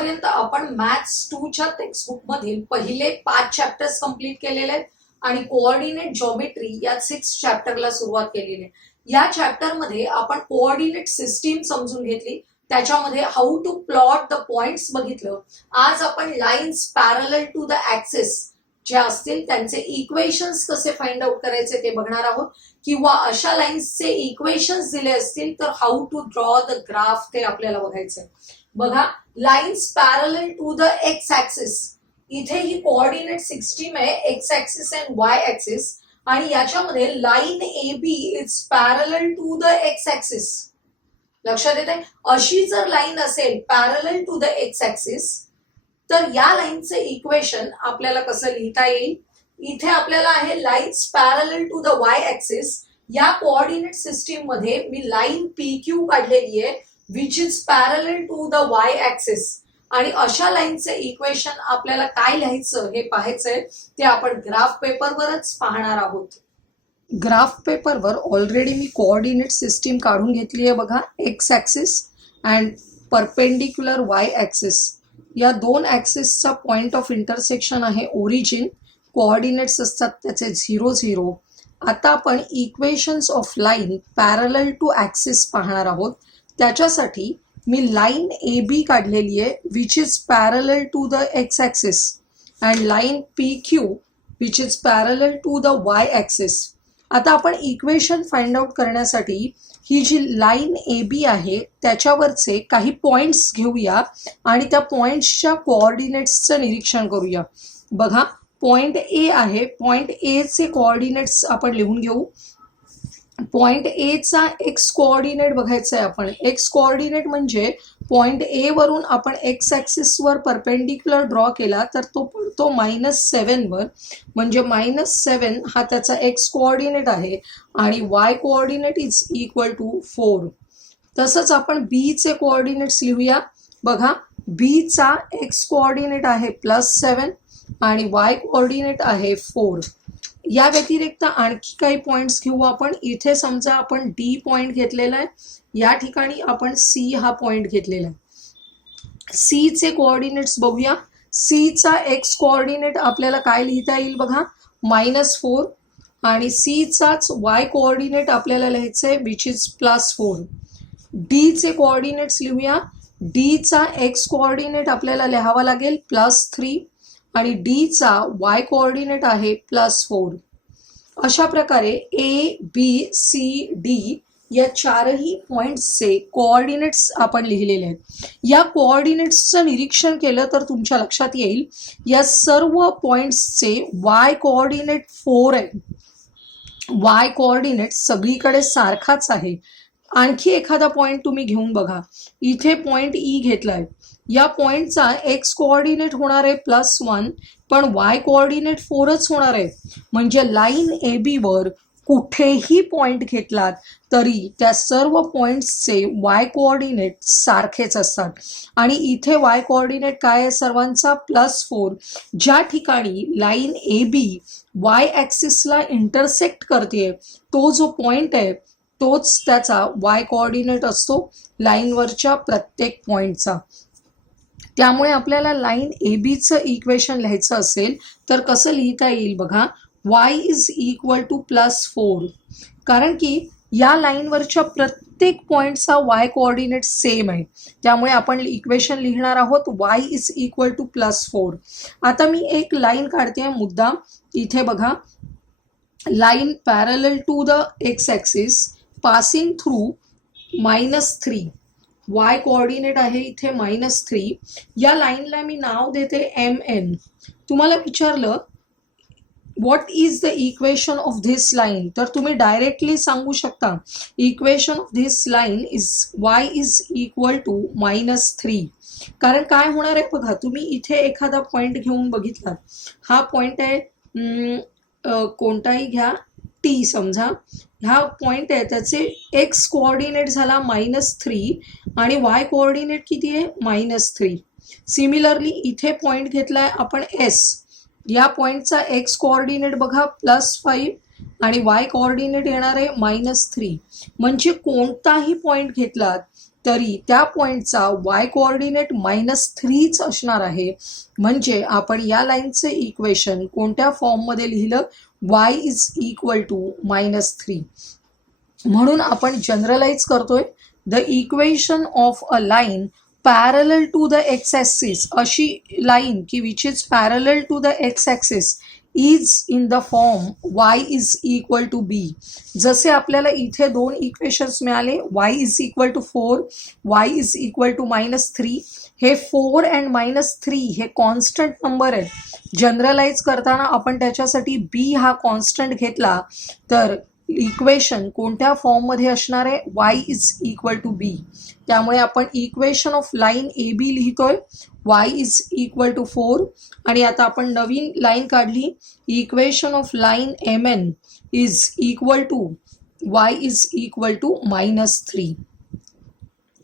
आतापर्यंत आपण मॅथ्स 2 च्या टेक्स्टबुक मधील पहिले 5 चॅप्टर्स कंप्लीट केलेले आहेत आणि कोऑर्डिनेट जॉमेट्री या 6 चॅप्टरला सुरुवात केलेली आहे. या चॅप्टर मध्ये आपण कोऑर्डिनेट सिस्टीम समजून घेतली, त्याच्यामध्ये how to plot the points बघितलं. आज आपण lines parallel to the axis जे असतील त्यांचे इक्वेशन्स कसे फाइंड आउट करायचे ते बघणार आहोत, किंवा अशा लाईन्सचे इक्वेशन्स दिले असतील तर how to draw the graph ते आपल्याला बघायचंय. बघा, lines parallel to the x axis, इथे ही कोऑर्डिनेट सिस्टीम आहे, X axis and Y axis, आणि याच्यामध्ये line A B is parallel to the x axis. लक्षात येते, अशी जर लाईन असेल parallel to the x axis तर या लाईनचे इक्वेशन आपल्याला कसं लिहिता येईल. इथे आपल्याला आहे lines parallel to the Y axis. या कोऑर्डिनेट सिस्टीम मध्ये मी लाईन पी क्यू काढलेली आहे which is parallel to the Y axis, आणि अशा लाईनचे इक्वेशन आपल्याला काय लिहायचं हे पाहायचंय, ते आपण ग्राफ पेपरवरच पाहणार आहोत. ग्राफ पेपरवर ऑलरेडी मी कोऑर्डिनेट सिस्टीम काढून घेतली आहे. बघा, X axis and perpendicular Y axis, या दोन ऍक्सिसचा पॉइंट ऑफ इंटरसेक्शन आहे ओरिजिन. कोऑर्डिनेट्स असतात त्याचे 0 0. आता आपण equations of line parallel to axis पाहणार आहोत. त्याच्यासाठी मी लाईन ए बी काढलेली आहे which is parallel to the x axis, and line P Q which is parallel to the Y axis. आता आपण इक्वेशन फाइंड आउट करण्यासाठी ही जी लाईन ए बी आहे त्याच्यावरचे काही पॉइंट्स घेऊया आणि त्या पॉइंट्सच्या कोऑर्डिनेट्सचं निरीक्षण करूया. बघा, पॉइंट ए आहे, पॉइंट ए चे कोऑर्डिनेट्स आपण लिहून घेऊ. पॉइंट ए चा एक्स कोऑर्डिनेट बघायचा आहे आपण. एक्स कोऑर्डिनेट म्हणजे पॉइंट ए वरून आपण एक्स ऍक्सिस वर परपेंडिक्युलर ड्रॉ केला तर तो पडतो -7 वर, म्हणजे -7 हा त्याचा एक्स कोऑर्डिनेट आहे आणि Y coordinate is equal to 4. तसंच आपण बी चे कोऑर्डिनेट्स लिहूया. बघा, बी चा एक्स कोऑर्डिनेट आहे +7 आणि वाय कोऑर्डिनेट आहे 4. या व्यतिरिक्त आणखी काही पॉइंट्स घेऊ आपण. इथे समजा आपण डी पॉइंट घेतलेला आहे, या ठिकाणी आपण सी हा पॉइंट घेतलेला आहे. सी चे कोऑर्डिनेट्स बघूया. सी चा एक्स कोऑर्डिनेट आपल्याला काय लिहिता येईल बघा, -4, आणि सी चाच वाय कोऑर्डिनेट आपल्याला लिहायचंय विच इज +4. डी चे कोऑर्डिनेट्स लिहूया. डी चा एक्स कोऑर्डिनेट आपल्याला लिहावा लागेल +3 आणि डी चा वाय कोऑर्डिनेट आहे +4. अशा प्रकारे ए बी सी डी या चारही पॉइंट्सचे कोऑर्डिनेट्स आपण लिहिलेले आहेत. या कोऑर्डिनेट्सचं निरीक्षण केलं तर तुमच्या लक्षात येईल या सर्व पॉइंट्सचे वाय कोऑर्डिनेट 4 आहे. वाय कोऑर्डिनेट सगळीकडे सारखाच आहे. आणखी एखादा पॉइंट तुम्ही घेऊन बघा. इथे पॉइंट ई घेतलाय, या पॉइंटचा एक्स कोऑर्डिनेट होणार आहे +1, पण वाय कोऑर्डिनेट 4च होणार आहे. म्हणजे लाईन ए बी वर कुठेही पॉइंट घेतलात तरी त्या सर्व पॉइंट्सचे वाय कोऑर्डिनेट सारखेच असतात. आणि इथे वाय कोऑर्डिनेट काय आहे सर्वांचा +4. ज्या ठिकाणी लाईन ए बी वाय ऍक्सिसला इंटरसेक्ट करते तो जो पॉइंट आहे तोच त्याचा वाय कोऑर्डिनेट असतो लाईनवरच्या प्रत्येक पॉइंटचा. त्यामुळे आपल्याला लाईन ए बीचं इक्वेशन लिहायचं असेल तर कसं लिहिता येईल बघा, y इज इक्वल टू +4. कारण की या लाईनवरच्या प्रत्येक पॉइंटचा वाय कोऑर्डिनेट सेम आहे, त्यामुळे आपण इक्वेशन लिहिणार आहोत y इज इक्वल टू +4. आता मी एक लाईन काढते मुद्दाम. इथे बघा, line parallel to the x axis passing through -3, Y coordinate आहे इथे -3. या लाईनला मी नाव देते MN. तुम्हाला विचारलं what is the equation of this line, तर तुम्ही डायरेक्टली सांगू शकता equation of this line is y is equal to -3. कारण काय होणार आहे बघा, तुम्ही इथे एखादा पॉइंट घेऊन बघितला, हा पॉइंट आहे कोणताही घ्या, टी समजा, हा पॉइंट आहे त्याचे एक्स कोऑर्डिनेट झाला -3 आणि वाय कोऑर्डिनेट किती आहे -3. सिमिलरली इथे पॉइंट घेतलाय आपण एस, या पॉइंटचा एक्स कोऑर्डिनेट बघा +5 आणि वाय कोऑर्डिनेट येणार आहे -3. म्हणजे कोणताही पॉइंट घेतलात तरी त्या पॉइंटचा y कोऑर्डिनेट -3च असणार आहे. म्हणजे आपण या लाईनचे इक्वेशन कोणत्या फॉर्ममध्ये लिहिलं? y is equal to -3. म्हणून आपण जनरलाइज करतोय the equation of a line parallel to the x axis, अशी लाईन की which is parallel to the x axis is in the form y is equal to b. जसे आपल्याला इथे दोन इक्वेशन्स मिळाले, y is equal to 4, y is equal to -3. हे 4 and -3 हे कॉन्स्टंट नंबर आहेत. जनरलाइज करताना आपण त्याच्यासाठी b हा कॉन्स्टंट घेतला तर इक्वेशन कोणत्या फॉर्ममध्ये असणार आहे? y is equal to b. त्यामुळे आपण equation of line A B लिहितोय y इज इक्वल टू 4. आणि आता आपण नवीन लाईन काढली, equation of line M N is equal to y is equal to -3.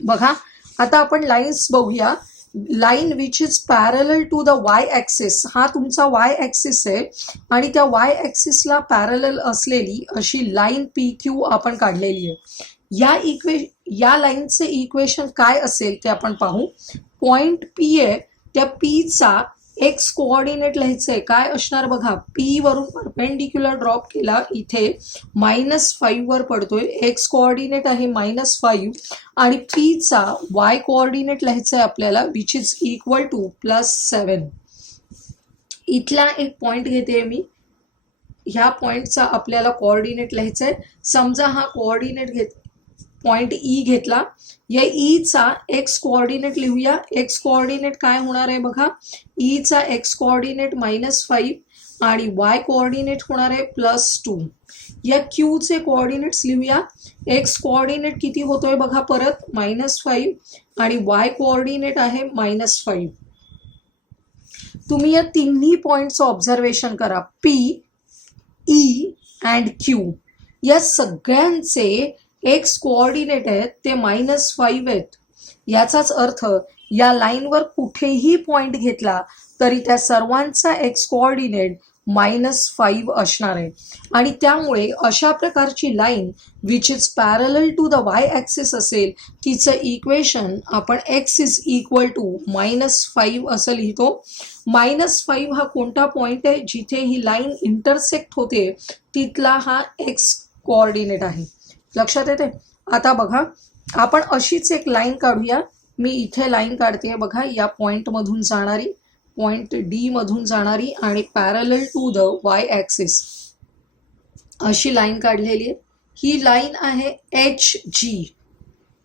बघा आता आपण लाईन्स बघूया. Line which is parallel to the Y axis, हा तुमचा वाय ॲक्सिस आहे आणि त्या वाय ॲक्सिसला पॅरलल असलेली अशी लाईन पी क्यू आपण काढलेली आहे. या लाईनचे इक्वेशन काय असेल ते आपण पाहू. पॉइंट पी आहे, त्या पीचा एक्स कोऑर्डिनेट लिहायचं आहे. काय असणार बघा, पी वरून परपेंडिक्युलर ड्रॉप केला, इथे -5 वर पडतोय. एक्स कोऑर्डिनेट आहे -5 आणि पीचा वाय कोऑर्डिनेट लिहायचं आहे आपल्याला विच इज इक्वल टू +7. इथला एक पॉइंट घेते मी, ह्या पॉइंटचा आपल्याला कोऑर्डिनेट लिहायचं आहे. समजा हा कोऑर्डिनेट पॉइंट ई घेतला, या ईचा एक्स कोऑर्डिनेट लिहूया. एक्स कोऑर्डिनेट काय होणार आहे बघा, ईचा एक्स कोऑर्डिनेट -5 आणि वाय कोऑर्डिनेट होणार आहे +2. या क्यूचे कोऑर्डिनेट्स लिहूया. एक्स कोऑर्डिनेट किती होतोय बघा परत -5 आणि वाय कोऑर्डिनेट आहे -5. तुम्ही या तिन्ही पॉइंटचं ऑब्झर्वेशन करा, पी, ई अँड क्यू. या सगळ्यांचे एक्स कोऑर्डिनेट आहेत ते -5 आहेत. याचाच अर्थ या लाईनवर कुठेही पॉइंट घेतला तरी त्या सर्वांचा एक्स कोऑर्डिनेट -5 असणार आहे. आणि त्यामुळे अशा प्रकारची line which is parallel to the Y axis असेल, तिचं इक्वेशन आपण एक्स इज इक्वल टू -5 असं लिहितो. -5 हा कोणता पॉइंट आहे, जिथे ही लाईन इंटरसेक्ट होते तिथला हा एक्स कोऑर्डिनेट आहे. लक्षात येते? आता बघा आपण अशीच एक लाईन काढूया. मी इथे लाईन काढते बघा, या पॉइंटमधून जाणारी, पॉइंट डी मधून जाणारी आणि parallel to the Y axis अशी लाईन काढलेली आहे. ही लाईन आहे एच जी.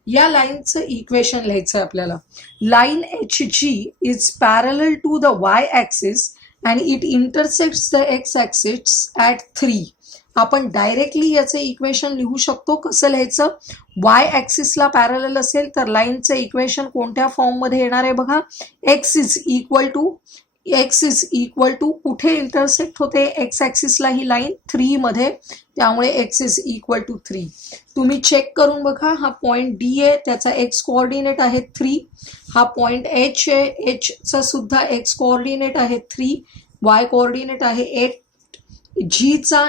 या लाईनचं इक्वेशन लिहायचं आहे आपल्याला. Line H G is parallel to the Y axis and it intersects the x axis at 3. आपण डायरेक्टली याचे इक्वेशन लिहू शकतो. कसं लिहायचं? वाय ॲक्सिसला पॅरलल असेल तर लाईनचं इक्वेशन कोणत्या फॉर्ममध्ये येणार आहे बघा, एक्स इज इक्वल टू कुठे इंटरसेक्ट होते एक्स ॲक्सिसला ही लाईन 3 मध्ये, त्यामुळे एक्स इज इक्वल टू 3. तुम्ही चेक करून बघा, हा पॉइंट डी आहे, त्याचा एक्स कोऑर्डिनेट आहे 3. हा पॉइंट एच आहे, एचचा सुद्धा एक्स कोऑर्डिनेट आहे 3, वाय कोऑर्डिनेट आहे 8, जीचा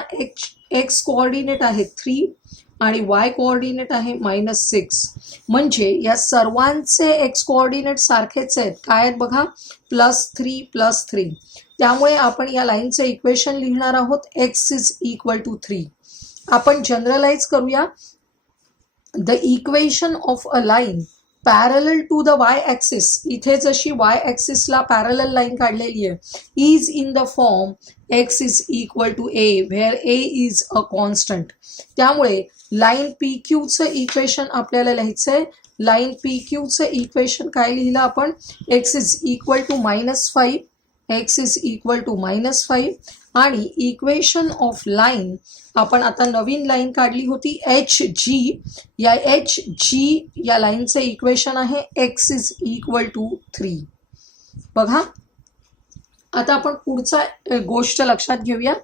एक्स कोऑर्डिनेट आहे 3 आणि वाय कोऑर्डिनेट आहे -6. म्हणजे या सर्वांचे एक्स कोऑर्डिनेट सारखेच आहेत. काय आहेत बघा, +3. त्यामुळे आपण या लाईनचं इक्वेशन लिहिणार आहोत एक्स इज इक्वल टू 3. आपण जनरलाइज करूया. The equation of a line parallel to the Y axis, इथे जशी वाय ॲक्सिसला पॅरलल लाईन काढलेली आहे, is in the form x is equal to A where A is a constant. त्यामुळे line P क्यूचं equation आपल्याला लिहायचं आहे. लाईन पी क्यूचं इक्वेशन काय लिहिलं आपण, X is equal to -5, X is equal to -5 आणि इक्वेशन ऑफ लाईन आपण आता नवीन लाईन काढली होती एच जी. या एच जी या लाईनचं इक्वेशन आहे एक्स इज इक्वल टू 3. बघा आता आपण पुढचा गोष्ट लक्षात घेऊया.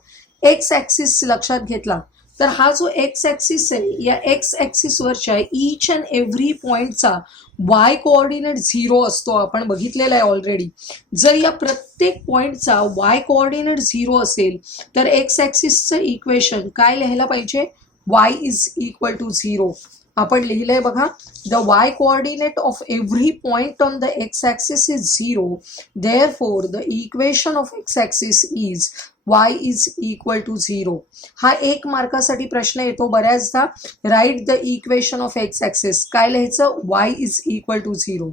एक्स ॲक्सिस लक्षात घेतला तर हा जो एक्स ॲक्सिस आहे, या एक्स ॲक्सिसवरच्या ईच अँड एव्हरी पॉईंटचा वाय कोऑर्डिनेट 0 असतो. आपण बघितलेला आहे ऑलरेडी. जर या प्रत्येक पॉईंटचा वाय कोऑर्डिनेट 0 असेल तर एक्स ॲक्सिसचं इक्वेशन काय लिहायला पाहिजे, वाय इज इक्वल टू 0. आपण लिहिलंय बघा, the y coordinate of every point on the x axis is 0, therefore the equation of x axis is y is equal to 0. हा 1 मार्कासाठी प्रश्न येतो बऱ्याचदा. Write the equation of X axis. काय लिहायचं? y is equal to 0.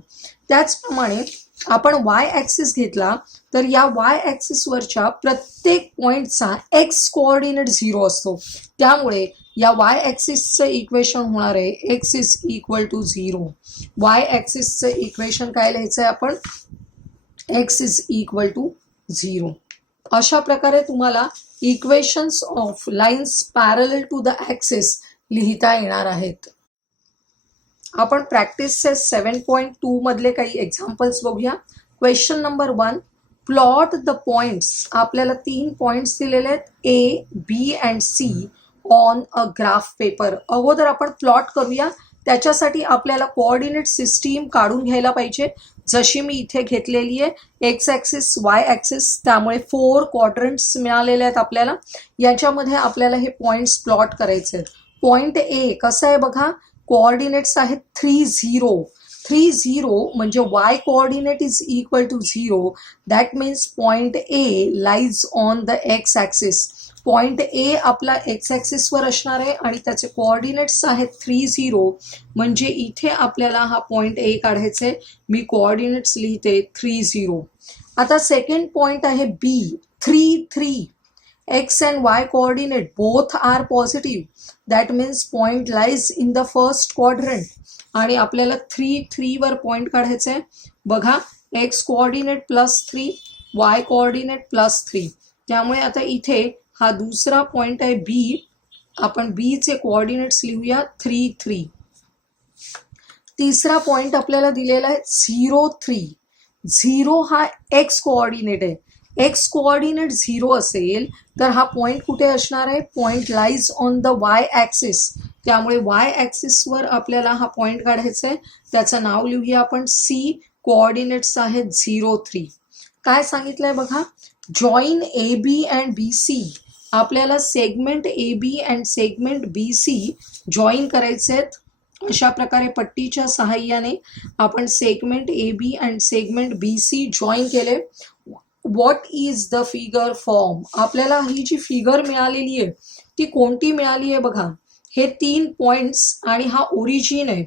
त्याचप्रमाणे आपण y axis घेतला तर या y ॲक्सिसवरच्या प्रत्येक पॉइंटचा x कोऑर्डिनेट 0 असतो. त्यामुळे या y ॲक्सिसचं इक्वेशन होणार आहे x is equal to 0. y ॲक्सिसचं इक्वेशन काय लिहायचं आहे आपण? x is equal to 0. अशा प्रकारे तुम्हाला equations of lines parallel to the axis लिहिता येणार आहेत. आपण प्रॅक्टिसचे 7.2 मधले काही एक्झाम्पल्स बघूया. Question number 1, plot the points. आपल्याला 3 पॉइंट्स दिलेले आहेत A, B and C on a graph paper. अगोदर आपण प्लॉट करूया. त्याच्यासाठी आपल्याला कोऑर्डिनेट सिस्टीम काढून घ्यायला पाहिजे, जशी मी इथे घेतलेली आहे. एक्स ॲक्सिस, वाय ॲक्सिस, त्यामुळे 4 क्वाड्रंट्स मिळालेले आहेत आपल्याला. याच्यामध्ये आपल्याला हे पॉइंट्स प्लॉट करायचे आहेत. पॉइंट ए कसं आहे बघा, कोऑर्डिनेट्स आहेत 3, 0. 3, 0 म्हणजे y coordinate is equal to 0. That means point A lies on the x axis. Point A आपला एक्स ॲक्सिसवर असणार आहे आणि त्याचे कोऑर्डिनेट्स आहेत 3, 0. म्हणजे इथे आपल्याला हा पॉइंट ए काढायचा आहे. मी कोऑर्डिनेट्स लिहिते 3, 0. आता सेकंड पॉइंट आहे बी, 3, 3. X and y coordinate both are positive. That means point lies in the first quadrant. आणि आपल्याला 3, 3 वर पॉइंट काढायचा आहे. बघा, x कोऑर्डिनेट +3, y कोऑर्डिनेट +3. त्यामुळे आता इथे हा दुसरा पॉइंट आहे बी. आपण बी चे कोऑर्डिनेट्स लिहूया 3, 3. तिसरा पॉइंट आपल्याला दिलेला आहे 0, 3. 0 हा x कोऑर्डिनेट आहे. एक्स कोऑर्डिनेट 0 असेल तर हा पॉइंट कुठे असणार आहे? Point lies on the Y axis. त्यामुळे वाय ॲक्सिसवर आपल्याला हा पॉइंट काढायचा आहे. त्याचं नाव लिहूया आपण सी. कोऑर्डिनेट्स आहेत 0, 3. काय सांगितलंय बघा, join A B and B C. आपल्याला segment A B and segment B C join करायचे आहेत. अशा प्रकारे पट्टीच्या सहाय्याने आपण segment A B and segment B C join केले. What is the figure form. आपल्याला ही जी फिगर मिळालेली आहे ती कोणती मिळाली आहे बघा, हे 3 पॉइंट्स आणि हा ओरिजिन आहे.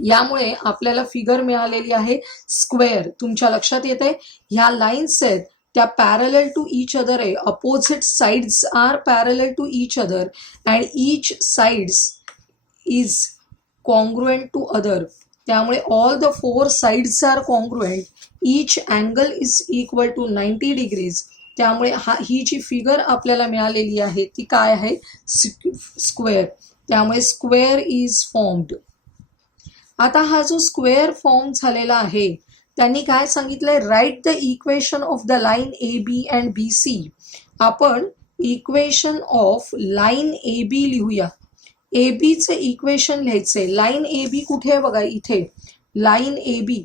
यामुळे आपल्याला फिगर मिळालेली आहे स्क्वेअर. तुमच्या लक्षात येते ह्या लाईन्स आहेत त्या पॅरलल टू ईच अदर आहे. Opposite sides are parallel to each other and each sides is congruent to other. त्यामुळे all the 4 sides are congruent. Each angle is equal to 90 degrees. त्यामुळे ही जी फिगर आपल्याला मिळालेली आहे ती काय आहे? स्क्वेअर. त्यामुळे स्क्वेअर इज फॉर्म्ड. आता हा जो स्क्वेअर फॉर्म झालेला आहे त्यांनी काय सांगितलंय? Write the equation of the line A B and B C. आपण equation of line A B लिहूया. ए बी चे इक्वेशन लिहायचे. लाईन ए बी कुठे आहे बघा, इथे लाईन ए बी.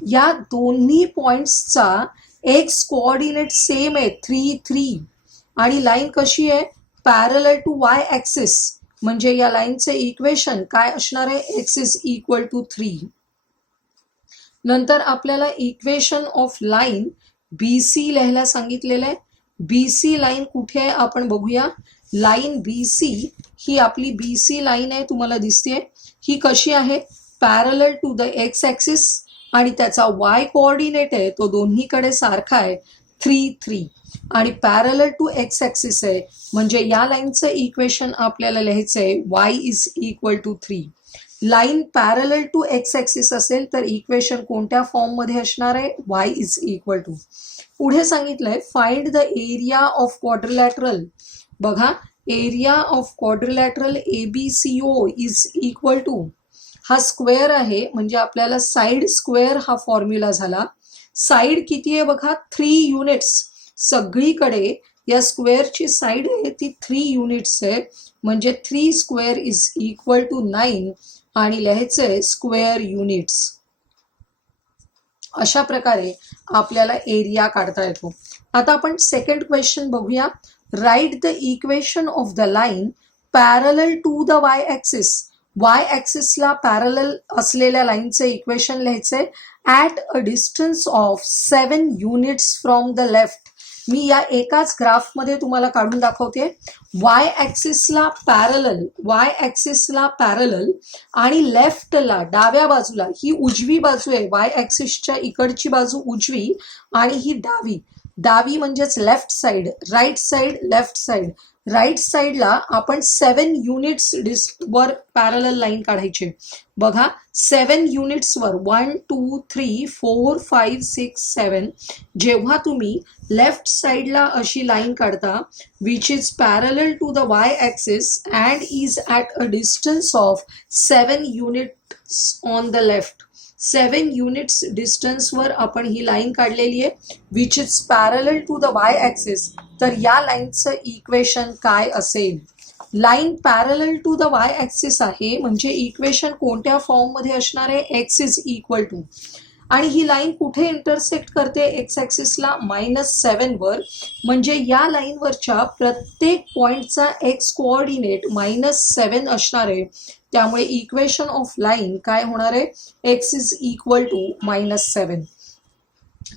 या दोन्ही पॉइंट्सचा एक्स कोऑर्डिनेट सेम आहे 3, 3. आणि लाईन कशी आहे? Parallel to Y axis. म्हणजे या लाईनचे इक्वेशन काय असणार आहे? X is equal to 3. नंतर आपल्याला equation of line B C लिहायला सांगितलेलं आहे. बी सी लाईन कुठे आहे आपण बघूया. लाईन बी सी ही आपली बी सी लाईन आहे, तुम्हाला दिसते. ही कशी आहे? Parallel to the x axis आणि त्याचा वाय कोऑर्डिनेट आहे तो दोन्हीकडे सारखा आहे 3, 3. आणि पॅरलल टू एक्स ॲक्सिस आहे. म्हणजे या लाईनचं इक्वेशन आपल्याला लिहायचं आहे y is equal to 3. Line parallel to x axis असेल तर इक्वेशन कोणत्या फॉर्ममध्ये असणार आहे? Y is equal to. पुढे सांगितलंय find the area of quadrilateral. बघा, area of quadrilateral ABCO is equal to. हा स्क्वेअर आहे म्हणजे आपल्याला साइड स्क्वेअर हा फॉर्म्युला झाला. साइड किती आहे बघा? 3 युनिट्स. सगळीकडे या स्क्वेअरची साइड आहे ती 3 युनिट्स आहे. म्हणजे 3 स्क्वेअर इज इक्वल टू 9 आणि लिहायचंय स्क्वेअर युनिट्स. अशा प्रकारे आपल्याला एरिया काढता येतो. आता आपण सेकंड क्वेश्चन बघूया. Write the equation of the line parallel to the Y axis. Y ऍक्सिसला पॅरलल असलेल्या लाईनचं इक्वेशन लिहायचंय at a distance of 7 units from the left. मी या एकाच ग्राफमध्ये तुम्हाला काढून दाखवते. वाय ऍक्सिसला पॅरलल आणि लेफ्टला डाव्या बाजूला, ही उजवी बाजू आहे, वाय ऍक्सिसच्या इकडची बाजू उजवी आणि ही डावी म्हणजेच left side, right side, left side. Right साइडला आपण 7 युनिट्स वर पॅरलल लाईन काढायची. बघा 7 युनिट्सवर 1 2 3 4 5 6 7. जेव्हा तुम्ही लेफ्ट साइडला अशी लाईन काढता which is parallel to the Y axis and is at a distance of 7 units on the left. 7 units डिस्टन्सवर आपण ही लाईन काढलेली आहे which is parallel to the Y axis. तर या लाईनचं इक्वेशन काय असेल? Line parallel to the Y axis आहे म्हणजे इक्वेशन कोणत्या फॉर्ममध्ये असणार आहे? एक्स इज इक्वल टू, आणि ही लाईन कुठे इंटरसेक्ट करते? एक्स ऍक्सिसला -7 वर, म्हणजे या लाईनवरच्या प्रत्येक पॉइंटचा एक्स कोऑर्डिनेट -7 असणार आहे. त्यामुळे इक्वेशन ऑफ लाईन काय होणार आहे? X is equal to -7.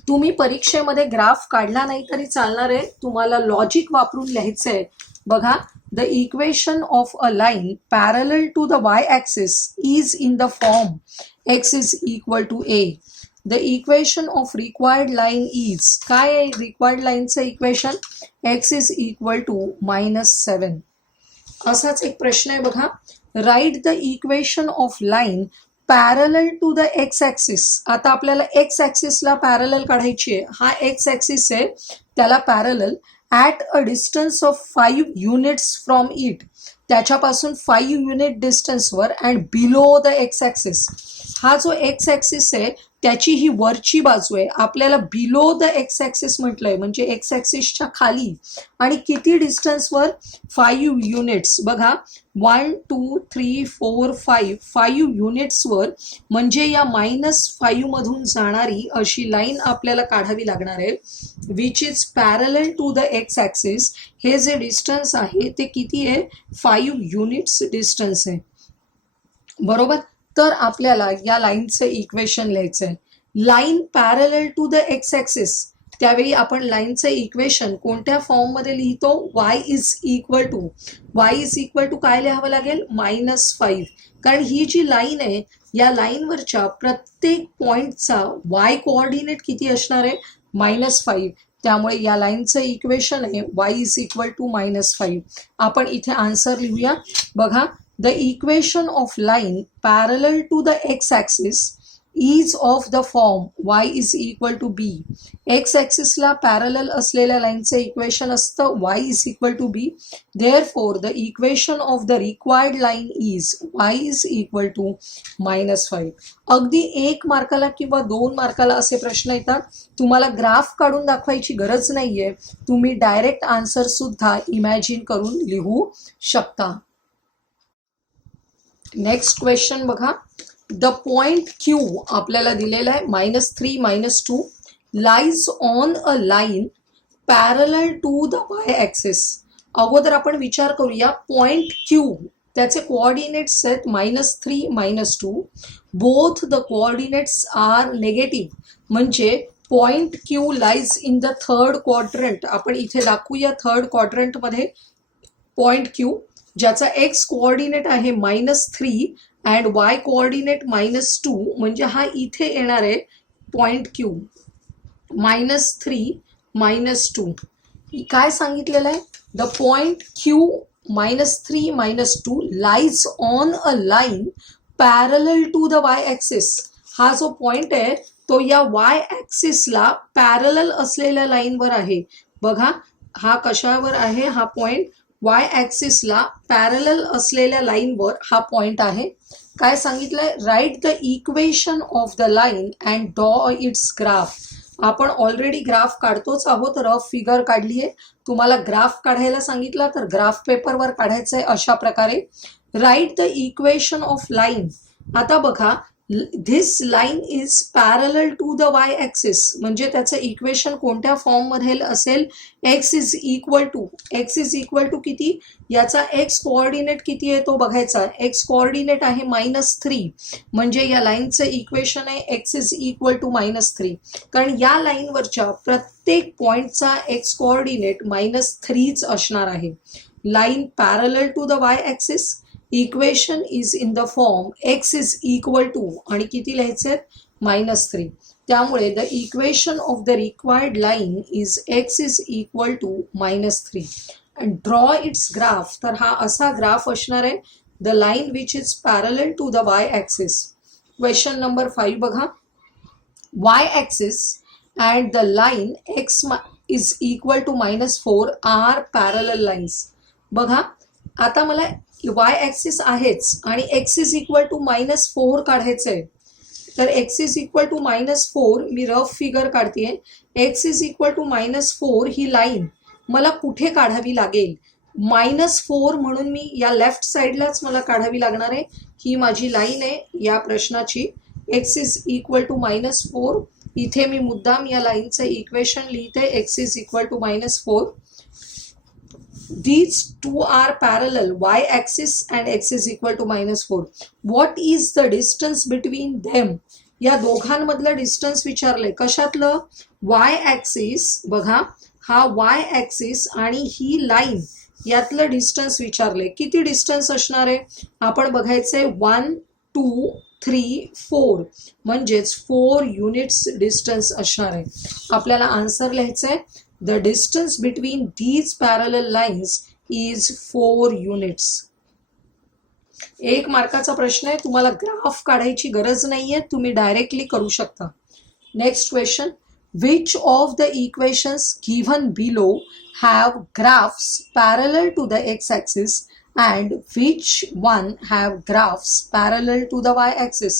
तुम्ही परीक्षेमध्ये ग्राफ काढला नाही तरी चालणार आहे, तुम्हाला लॉजिक वापरून लिहायचंय. बघा, the equation of a line parallel to the Y axis is in the form x is equal to a. The equation of required line is, काय आहे रिक्वायर्ड लाईनचं equation? X is equal to -7. असाच एक प्रश्न आहे बघा, write the equation of line parallel to the x axis. आता आपल्याला एक्स ऍक्सिसला पॅरलल काढायची आहे. हा एक्स ऍक्सिस आहे, त्याला parallel at a distance of 5 units from it. त्याच्यापासून 5 युनिट डिस्टन्सवर and below the x axis. हा जो एक्स ऍक्सिस आहे त्याची ही वरची बाजू आहे, आपल्याला बिलो द एक्स ऍक्सिस म्हटलंय म्हणजे एक्स ऍक्सिसच्या खाली. आणि किती डिस्टन्सवर? 5 युनिट्स. बघा 1 2 3 4 5 युनिट्सवर, म्हणजे या -5 मधून जाणारी अशी लाईन आपल्याला काढावी लागणार आहे which is parallel to the x axis. हे जे डिस्टन्स आहे ते किती आहे? 5 युनिट्स डिस्टन्स आहे, बरोबर. तर आपल्याला या लाईनचं इक्वेशन लिहायचं आहे. Line parallel to the x axis, त्यावेळी आपण लाईनचं इक्वेशन कोणत्या फॉर्ममध्ये लिहितो? वाय इज इक्वल टू काय लिहावं लागेल? -5. कारण ही जी लाईन आहे या लाईनवरच्या प्रत्येक पॉइंटचा वाय कोऑर्डिनेट किती असणार आहे? -5. त्यामुळे या लाईनचं इक्वेशन आहे वाय इज इक्वल टू -5. आपण इथे आन्सर लिहूया. बघा, the equation of line parallel to the x-axis is of the form y is equal to b. x-axis ला पॅरलल असलेल्या लाईनचे इक्वेशन असतं y is equal to b. Therefore, the equation of the required line is y is equal to -5. अगदी 1 मार्काला किंवा 2 मार्काला असे प्रश्न येतात. तुम्हाला ग्राफ काढून दाखवायची गरज नाहीये, तुम्ही डायरेक्ट आन्सर सुद्धा इमॅजिन करून लिहू शकता. नेक्स्ट क्वेश्चन बघा, द पॉइंट क्यू आपल्याला दिलेला आहे -3 -2 lies on a line parallel to the Y axis. अगोदर आपण विचार करूया, पॉइंट क्यू त्याचे कोऑर्डिनेट्स आहेत -3 -2. Both the coordinates are negative, म्हणजे point Q lies in the third quadrant. आपण इथे दाखवूया थर्ड क्वाड्रंटमध्ये पॉइंट क्यू, ज्याचा एक्स कोऑर्डिनेट आहे -3 अँड वाय कोऑर्डिनेट -2, म्हणजे हा इथे येणार आहे पॉइंट क्यू. -3 -2 काय सांगितलेलं आहे? The point Q -3 -2 lies on a line parallel to the Y axis. हा जो पॉइंट आहे तो या वाय ऍक्सिसला पॅरलल असलेल्या लाईनवर आहे. बघा, हा कशावर आहे? हा पॉइंट वाय ऍक्सिसला पॅरलल असलेल्या लाईनवर हा पॉइंट आहे. काय सांगितलंय? Write the equation of the line and draw its graph. आपण ऑलरेडी ग्राफ काढतोच आहोत, रफ फिगर काढली आहे. तुम्हाला ग्राफ काढायला सांगितला तर ग्राफ पेपरवर काढायचं आहे अशा प्रकारे. Write the equation of line. आता बघा, this line is parallel to the Y axis, म्हणजे त्याचं इक्वेशन कोणत्या फॉर्ममध्ये असेल, एक्स इज इक्वल टू किती, याचा एक्स कोऑर्डिनेट किती आहे तो बघायचा. एक्स कोऑर्डिनेट आहे -3, म्हणजे या लाईनचं इक्वेशन आहे एक्स इज इक्वल टू -3, कारण या लाईनवरच्या प्रत्येक पॉइंटचा एक्स कोऑर्डिनेट -3च असणार आहे. Line parallel to the Y axis, equation is in the form x is equal to आणि किती लिहायचे, -3. त्यामुळे the equation of the required line is x is equal to -3 and draw its graph. तर हा असा ग्राफ असणार आहे, the line which is parallel to the Y axis. Question number 5 बघा. Y axis and the line x is equal to -4 R parallel lines. बघा आता मला Y axis आहेच आणि एक्स इज इक्वल टू -4 काढायचं आहे. तर एक्स इज इक्वल टू -4 मी रफ फिगर काढते. एक्स इज इक्वल टू -4 ही लाईन मला कुठे काढावी लागेल, -4 म्हणून मी या लेफ्ट साईडलाच मला काढावी लागणार आहे. ही माझी लाईन आहे या प्रश्नाची. एक्स इज इक्वल टू -4, इथे मी मुद्दाम या लाईनचं इक्वेशन लिहिते, x is equal to -4. These two are parallel, y-axis and x is equal to -4. What is the distance between them? या दोघांमधलं डिस्टन्स विचारलंय. कशातलं, y-axis. बघा हा y-axis आणि ही लाईन यातलं डिस्टन्स विचारलंय. किती डिस्टन्स असणार आहे, आपण बघायचंय 1 2 3 4, म्हणजेच 4 युनिट्स डिस्टन्स असणार आहे. आपल्याला आन्सर लिहायचंय, the distance between these parallel lines is 4 units. 1 मार्काचा प्रश्न आहे, तुम्हाला ग्राफ काढायची गरज नाहीये, तुम्ही डायरेक्टली करू शकता. Next question. Which of the equations given below have graphs parallel to the x-axis and which one have graphs parallel to the y-axis?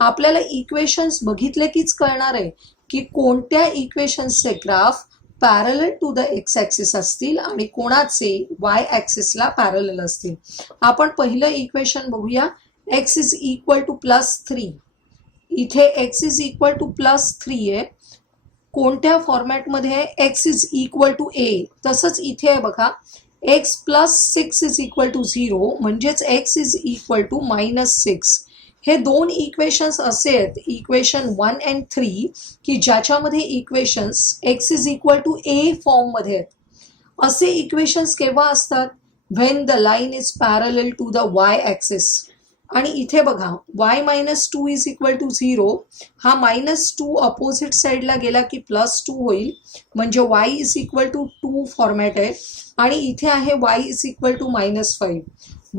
आपल्याला इक्वेशन्स बघितले कीच कळणार आहे की कोणत्या इक्वेशन्सचे graph parallel to the x axis असतील आणि कोणाचे वाय ॲक्सिसला पॅरलल असतील. आपण पहिलं इक्वेशन बघूया. X is equal to +3. इथे एक्स इज इक्वल टू +3 आहे. कोणत्या फॉर्मॅटमध्ये आहे, एक्स इज इक्वल टू ए. तसंच इथे आहे बघा, एक्स +6 इज इक्वल टू 0, म्हणजेच एक्स इज इक्वल टू -6. हे 2 इक्वेशन्स असे आहेत, इक्वेशन 1 and 3, की ज्याच्यामध्ये equations x is equal to a फॉर्ममध्ये आहेत. असे इक्वेशन्स केव्हा असतात, when the line is parallel to the Y axis. आणि इथे बघा y-2 इज इक्वल टू 0, हा -2 अपोजिट साईडला गेला की +2 होईल, म्हणजे y is equal to 2 format आहे. आणि इथे आहे y is equal to -5.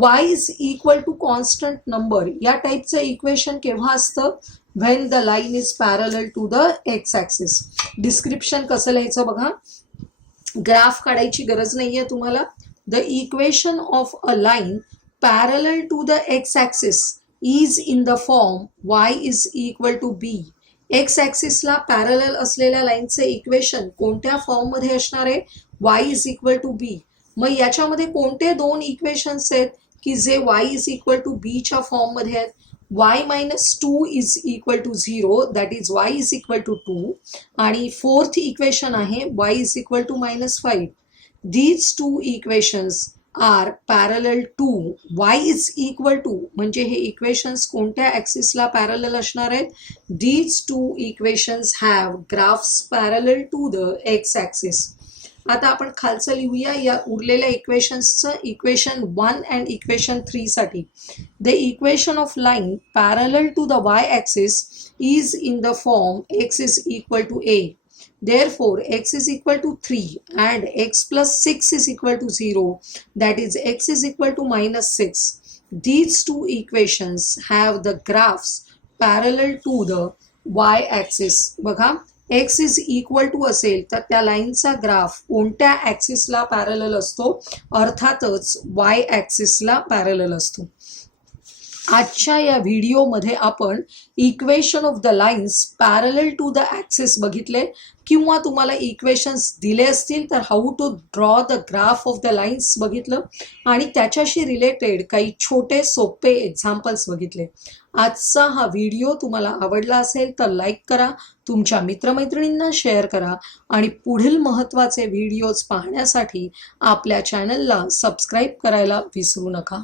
y is equal to constant number. या टाईपचं इक्वेशन केव्हा असतं, when the line is parallel to the x axis. Description कसं लिहायचं बघा, ग्राफ काढायची गरज नाहीये तुम्हाला. The equation of a line parallel to the x axis is in the form y is equal to b. X ॲक्सिसला पॅरलल असलेल्या लाईनचं इक्वेशन कोणत्या फॉर्ममध्ये असणार आहे, y is equal to b. मग याच्यामध्ये कोणते 2 इक्वेशन्स आहेत की जे y is equal to b च्या फॉर्ममध्ये आहेत. y-2 is equal to 0, that is y is equal to 2. आणि 4th इक्वेशन आहे y is equal to -5. These 2 equations are parallel to y is equal to, म्हणजे हे इक्वेशन्स कोणत्या ॲक्सिसला parallel असणार आहेत. These 2 equations have graphs parallel to the x axis. आता आपण खालचं लिहूया या उरलेल्या इक्वेशन्सचं. इक्वेशन 1 and इक्वेशन 3 साठी. The equation of line parallel to the Y axis is in the form x is equal to a. Therefore, x is equal to 3 and x plus 6 is equal to 0. That is, x is equal to -6. These 2 equations have the graphs parallel to the y-axis. बघा, x is equal to असेल तर त्या लाईनचा graph कोणत्या ॲक्सिसला parallel असतो, अर्थातच y-ॲक्सिसला parallel असतो. आजच्या या व्हिडिओमध्ये आपण equation of the lines parallel to the axis बघितले, किंवा तुम्हाला इक्वेशन्स दिले असतील तर how to draw the graph of the lines बघितलं, आणि त्याच्याशी रिलेटेड काही छोटे सोपे एक्झाम्पल्स बघितले. आजचा हा व्हिडिओ तुम्हाला आवडला असेल तर लाईक करा, तुमच्या मित्रमैत्रिणींना शेअर करा, आणि पुढील महत्त्वाचे व्हिडिओज पाहण्यासाठी आपल्या चॅनलला सबस्क्राईब करायला विसरू नका.